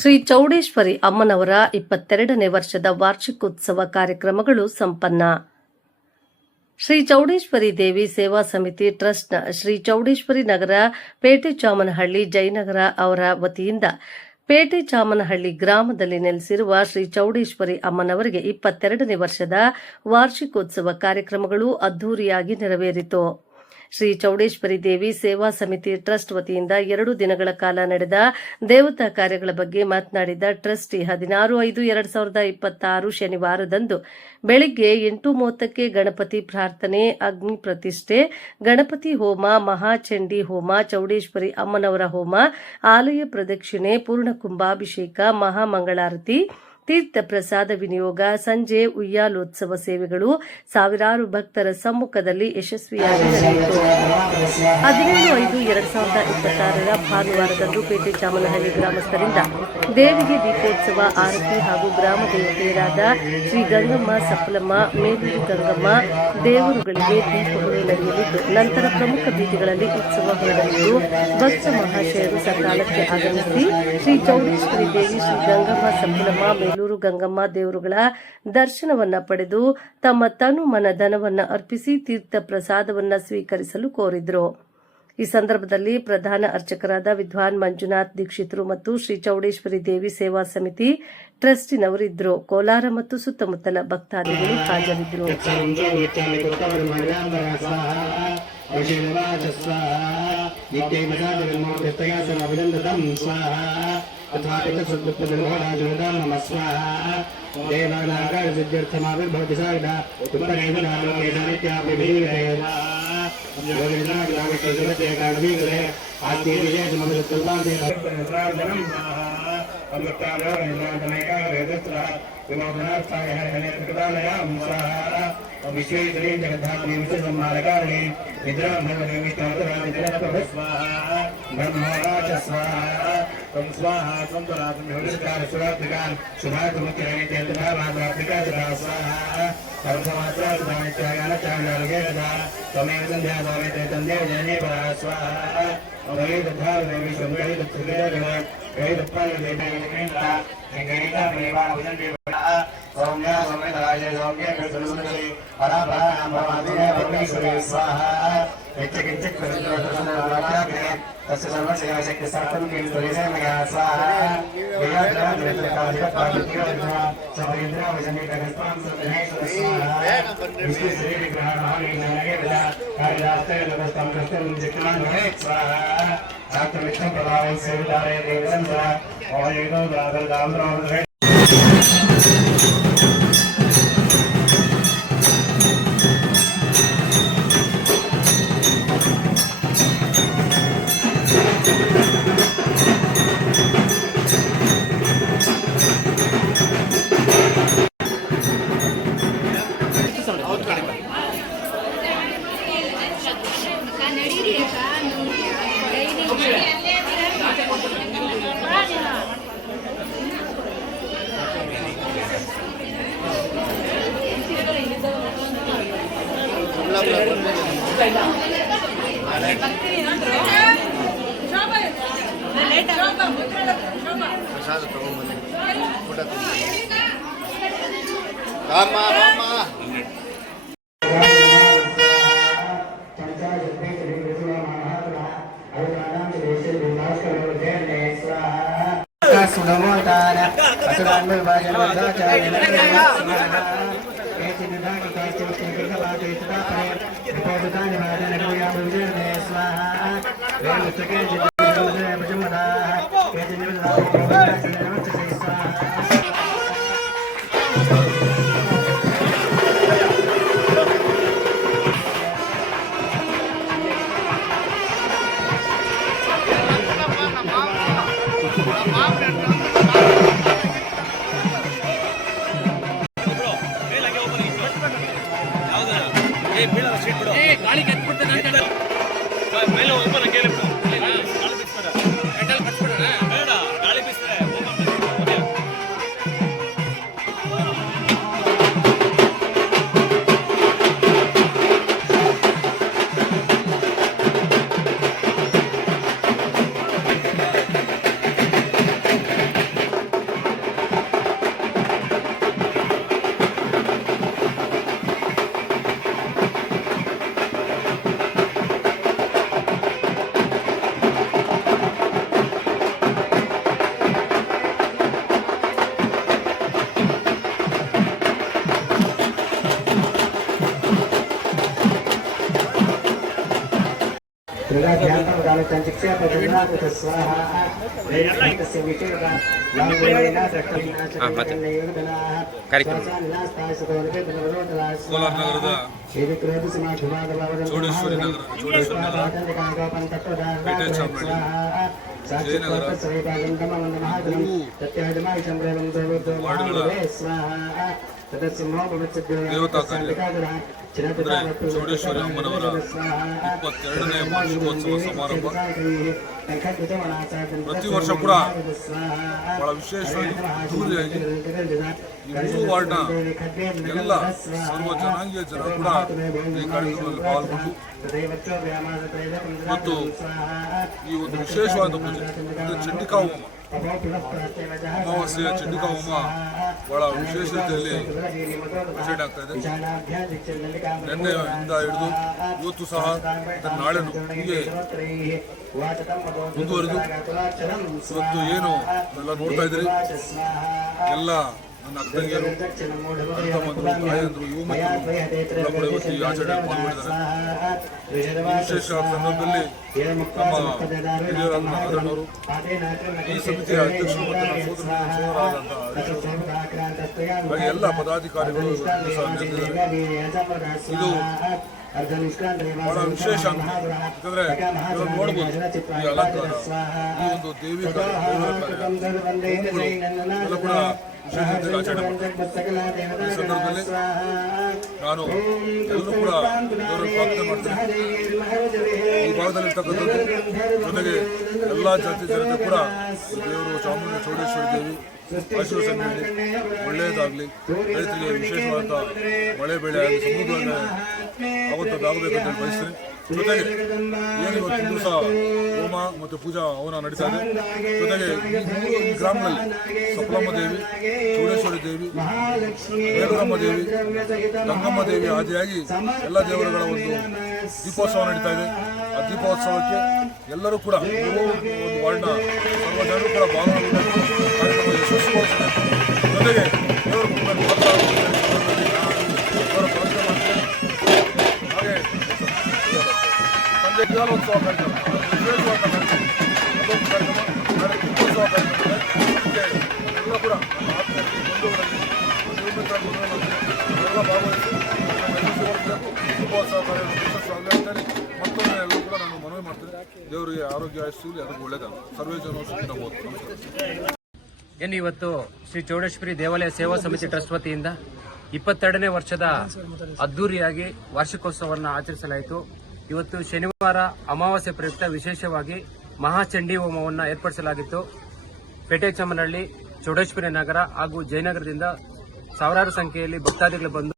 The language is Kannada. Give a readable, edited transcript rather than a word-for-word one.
ಶ್ರೀ ಚೌಡೇಶ್ವರಿ ಅಮ್ಮನವರ 22ನೇ ವರ್ಷದ ವಾರ್ಷಿಕೋತ್ಸವ ಕಾರ್ಯಕ್ರಮಗಳು ಸಂಪನ್ನ. ಶ್ರೀ ಚೌಡೇಶ್ವರಿ ದೇವಿ ಸೇವಾ ಸಮಿತಿ ಟ್ರಸ್ಟ್ನ ಶ್ರೀ ಚೌಡೇಶ್ವರಿ ನಗರ ಪೇಟೆ ಚಾಮನಹಳ್ಳಿ ಜಯನಗರ ಅವರ ವತಿಯಿಂದ ಪೇಟೆ ಚಾಮನಹಳ್ಳಿ ಗ್ರಾಮದಲ್ಲಿ ನೆಲೆಸಿರುವ ಶ್ರೀ ಚೌಡೇಶ್ವರಿ ಅಮ್ಮನವರಿಗೆ 22ನೇ ವರ್ಷದ ವಾರ್ಷಿಕೋತ್ಸವ ಕಾರ್ಯಕ್ರಮಗಳು ಅದ್ದೂರಿಯಾಗಿ ನೆರವೇರಿತು. ಶ್ರೀ ಚೌಡೇಶ್ವರಿ ದೇವಿ ಸೇವಾ ಸಮಿತಿ ಟ್ರಸ್ಟ್ ವತಿಯಿಂದ 2 ದಿನಗಳ ಕಾಲ ನಡೆದ ದೇವತಾ ಕಾರ್ಯಗಳ ಬಗ್ಗೆ ಮಾತನಾಡಿದ ಟ್ರಸ್ಟಿ 16/5/2026 ಶನಿವಾರದಂದು ಬೆಳಿಗ್ಗೆ 8:30ಕ್ಕೆ ಗಣಪತಿ ಪ್ರಾರ್ಥನೆ, ಅಗ್ನಿ ಪ್ರತಿಷ್ಠೆ, ಗಣಪತಿ ಹೋಮ, ಮಹಾಚಂಡಿ ಹೋಮ, ಚೌಡೇಶ್ವರಿ ಅಮ್ಮನವರ ಹೋಮ, ಆಲಯ ಪ್ರದಕ್ಷಿಣೆ, ಪೂರ್ಣ ಕುಂಭಾಭಿಷೇಕ, ಮಹಾಮಂಗಳಾರತಿ, ತೀರ್ಥ ಪ್ರಸಾದ ವಿನಿಯೋಗ, ಸಂಜೆ ಉಯ್ಯಾಲೋತ್ಸವ ಸೇವೆಗಳು ಸಾವಿರಾರು ಭಕ್ತರ ಸಮ್ಮುಖದಲ್ಲಿ ಯಶಸ್ವಿಯಾಗಿ ನಡೆಯಿತು. 17/5/2026 ಭಾನುವಾರದಂದು ಪೇಟೆ ಚಾಮನಹಳ್ಳಿ ಗ್ರಾಮಸ್ಥರಿಂದ ದೇವಿಗೆ ದೀಪೋತ್ಸವ ಆರತಿ ಹಾಗೂ ಗ್ರಾಮ ದೇವತೆಯರಾದ ಶ್ರೀ ಗಂಗಮ್ಮ, ಸಪ್ಪಲಮ್ಮ, ಮೇಲೂರು ಗಂಗಮ್ಮ ದೇವರುಗಳಿಗೆ ದೀಪಗಳು ನಡೆಯಲಿದ್ದು, ನಂತರ ಪ್ರಮುಖ ಬೀದಿಗಳಲ್ಲಿ ಉತ್ಸವ ಹೊರಡಲಿದ್ದು, ಭಕ್ತ ಮಹಾಶಯರು ಸಕಾಲಕ್ಕೆ ಆಗಮಿಸಿ ಶ್ರೀ ಚೌಡೇಶ್ವರಿ ದೇವಿ, ಶ್ರೀ ಗಂಗಮ್ಮ, ಸಪ್ಪಲಮ್ಮ, ಮೇಲೂರು ಗಂಗಮ್ಮ ದೇವರುಗಳ ದರ್ಶನವನ್ನ ಪಡೆದು ತಮ್ಮ ತನು ಮನ ಧನವನ್ನ ಅರ್ಪಿಸಿ ತೀರ್ಥ ಪ್ರಸಾದವನ್ನ ಸ್ವೀಕರಿಸಲು ಕೋರಿದ್ರು. ಈ ಸಂದರ್ಭದಲ್ಲಿ ಪ್ರಧಾನ ಅರ್ಚಕರಾದ ವಿದ್ವಾನ್ ಮಂಜುನಾಥ್ ದೀಕ್ಷಿತರು ಮತ್ತು ಶ್ರೀ ಚೌಡೇಶ್ವರಿ ದೇವಿ ಸೇವಾ ಸಮಿತಿ ಟ್ರಸ್ಟಿನವರಿದ್ದರು. ಕೋಲಾರ ಮತ್ತು ಸುತ್ತಮುತ್ತಲ ಭಕ್ತಾದಿಗಳು ಹಾಜರಿದ್ದರು. ಕಾರ್ಯಕ್ರಮ ಕೋಲಾರ ನಗರದ ಚೌಡೇಶ್ವರಿ ನಗರ ಪೇಟೆ ಚಾಮರಾಜ ಜಯನಗರ ವಾರ್ಡ್ಗಳ ದೇವತಾ ಕಾರ್ಯ ಅಂದರೆ ಚೌಡೇಶ್ವರಿ ಅಮ್ಮನವರ 22ನೇ ವಾರ್ಷಿಕೋತ್ಸವ ಸಮಾರಂಭ ಪ್ರತಿ ವರ್ಷ ಕೂಡ ಬಹಳ ವಿಶೇಷವಾಗಿ ಅದ್ದೂರಿಯಾಗಿ ಈ 3 ವಾರ್ಡ್ನ ಎಲ್ಲ ಸರ್ವ ಜನಾಂಗೀಯ ಜನ ಕೂಡ ಈ ಕಾರ್ಯಕ್ರಮದಲ್ಲಿ ಪಾಲ್ಗೊಂಡು ಮತ್ತು ಈ ಒಂದು ವಿಶೇಷವಾದ ಪೂಜೆ ಅಂದರೆ ಚಂಡಿಕಾ ಹೋಮ ಅಮಾವಾಸ್ಯೆಯ ಚಂಡಿಕಾ ಹೋಮ ಬಹಳ ವಿಶೇಷ ರೀತಿಯಲ್ಲಿ ಪ್ರೊಸೀಡ್ ಆಗ್ತಾ ಇದೆ. ನಿನ್ನೆಯಿಂದ ಹಿಡಿದು ಇವತ್ತು ಸಹ ನಾಳೆನೂ ಹೀಗೆ ಮುಂದುವರೆದು ಇವತ್ತು ಏನು ಎಲ್ಲ ನೋಡ್ತಾ ಇದ್ದೀರಿ ಎಲ್ಲ ನನ್ನ ಅಕ್ಕಂಗಿಯರು ಅಣ್ಣತಮ್ಮಂದರು ತಾಯಂದರು ಯುವ ಮಕ್ಕಳು ಎಲ್ಲ ಕೂಡ ಇವತ್ತು ಈ ಆಚರಣೆ ಪಾಲ್ಗೊಂಡಿದ್ದಾರೆ. ವಿಶೇಷ ಸಂದರ್ಭದಲ್ಲಿ ನಮ್ಮ ಹಿರಿಯರಾದ ಆದರಣವರು ಈ ಸಮಿತಿಯ ಅಧ್ಯಕ್ಷರು ಮತ್ತು ನನ್ನ ಸೋದರರಾದಂತಹ ಎಲ್ಲ ಪದಾಧಿಕಾರಿಗಳು ಸಹ ನೆರೆದಿದ್ದಾರೆ. ಇದು ಬಹಳ ವಿಶೇಷ ಅಂತ ಯಾಕಂದ್ರೆ ಇವರು ನೋಡ್ಬೋದು ಈ ಅಲಂಕಾರ, ಈ ಒಂದು ದೇವಿ ಕಾರ್ಯ, ಹೂವುಗಳು ಎಲ್ಲ ಕೂಡ ವಿಶೇಷ ರೀತಿಯಲ್ಲಿ ಆಚರಣೆ ಮಾಡ್ತಾರೆ. ಈ ಸಂದರ್ಭದಲ್ಲಿ ನಾನು ಎಲ್ಲರೂ ಕೂಡ ದೇವರಲ್ಲಿ ಪ್ರಾರ್ಥನೆ ಮಾಡ್ತೀನಿ. ಈ ಭಾಗದಲ್ಲಿರ್ತಕ್ಕಂಥದ್ದು ಜೊತೆಗೆ ಎಲ್ಲ ಜಾತಿ ಜನತೆ ಕೂಡ ದೇವರು ಚಾಮುಂಡಿ ಚೌಡೇಶ್ವರಿ ದೇವಿ ಆಶೀರ್ವಾದ ನೀಡಿ ಒಳ್ಳೆಯದಾಗಲಿ, ರೈತರಿಗೆ ವಿಶೇಷವಾದಂಥ ಮಳೆ ಬೆಳೆ ಆಗಲಿ ಸಮೃದ್ಧವಾಗಿ ಆಗುತ್ತದಾಗಬೇಕಂತ ಬಯಸ್ತೀನಿ. ಜೊತೆಗೆ ಏನು ಇವತ್ತು ದಿವಸ ಹೋಮ ಮತ್ತು ಪೂಜಾ ಹವನ ನಡೀತಾ ಇದೆ. ಜೊತೆಗೆ ಈ ಗ್ರಾಮಗಳಲ್ಲಿ ಸಪ್ಲಮ್ಮ ದೇವಿ, ಚೌಡೇಶ್ವರಿ ದೇವಿ, ರೇಣುಕಮ್ಮ ದೇವಿ, ಗಂಗಮ್ಮ ದೇವಿ ಆದಿಯಾಗಿ ಎಲ್ಲ ದೇವರುಗಳ ಒಂದು ದೀಪೋತ್ಸವ ನಡೀತಾ ಇದೆ. ಆ ದೀಪೋತ್ಸವಕ್ಕೆ ಎಲ್ಲರೂ ಕೂಡ ಒಂದು ವಾರ್ಡ್ನ ಸರ್ವ ಜನರು ಕೂಡ ಭಾಗವಹಿಸಬೇಕು, ಕಾರ್ಯಕ್ರಮ ಯಶಸ್ವಿಗೊಳಿಸಬೇಕು. ಜೊತೆಗೆ ದೇವರ ಪ್ರಾರ್ಥನೆ ಮಾಡ್ತಾರೆ. ಹಾಗೆ ಸಂಜೆ ಜ್ಞಾನೋತ್ಸವ ಕಾರ್ಯಕ್ರಮ, ವಿಶೇಷವಾದ ಕಾರ್ಯಕ್ರಮ, ಅದೊಂದು ಕಾರ್ಯಕ್ರಮ, ನಾಳೆ ದೀಪೋತ್ಸವ ಕಾರ್ಯಕ್ರಮ ಇದೆ. ಎಲ್ಲ ಕೂಡ ನಮ್ಮ ಆತ್ಮೀಯರಲ್ಲಿ ಬಂಧುಗಳಲ್ಲಿ ಎಲ್ಲ ಭಾಗವಹಿಸಿ ಯಶಸ್ವಿಗೊಳಿಸಬೇಕು. ದೀಪೋತ್ಸವ ಕಾರ್ಯಕ್ರಮ ಯಶಸ್ವಿಯಾಗಲಿ ಅಂತೇಳಿ ಮತ್ತೊಮ್ಮೆ ಎಲ್ಲರೂ ಕೂಡ ನಾನು ಮನವಿ ಮಾಡ್ತೀನಿ. ದೇವರಿಗೆ ಆರೋಗ್ಯ ಆಯುಷ್ಯಲಿ ಅದಕ್ಕೆ ಒಳ್ಳೆಯದಾಗಲಿ. ಸರ್ವೇ ಜನರು ಸುಖಿನೋ ಭವಂತು. ನಮಸ್ಕಾರ. ಏನು ಇವತ್ತು ಶ್ರೀ ಚೌಡೇಶ್ವರಿ ದೇವಾಲಯ ಸೇವಾ ಸಮಿತಿ ಟ್ರಸ್ಟ್ ವತಿಯಿಂದ 22ನೇ ವರ್ಷದ ಅದ್ದೂರಿಯಾಗಿ ವಾರ್ಷಿಕೋತ್ಸವವನ್ನು ಆಚರಿಸಲಾಯಿತು. ಇವತ್ತು ಶನಿವಾರ ಅಮಾವಾಸ್ಯೆ ಪ್ರಯುಕ್ತ ವಿಶೇಷವಾಗಿ ಮಹಾಚಂಡಿ ಹೋಮವನ್ನು ಏರ್ಪಡಿಸಲಾಗಿತ್ತು. ಪೇಟೆ ಚಮ್ಮನಹಳ್ಳಿ, ಚೌಡೇಶ್ವರಿ ನಗರ ಹಾಗೂ ಜಯನಗರದಿಂದ ಸಾವಿರಾರು ಸಂಖ್ಯೆಯಲ್ಲಿ ಭಕ್ತಾದಿಗಳು ಬಂದು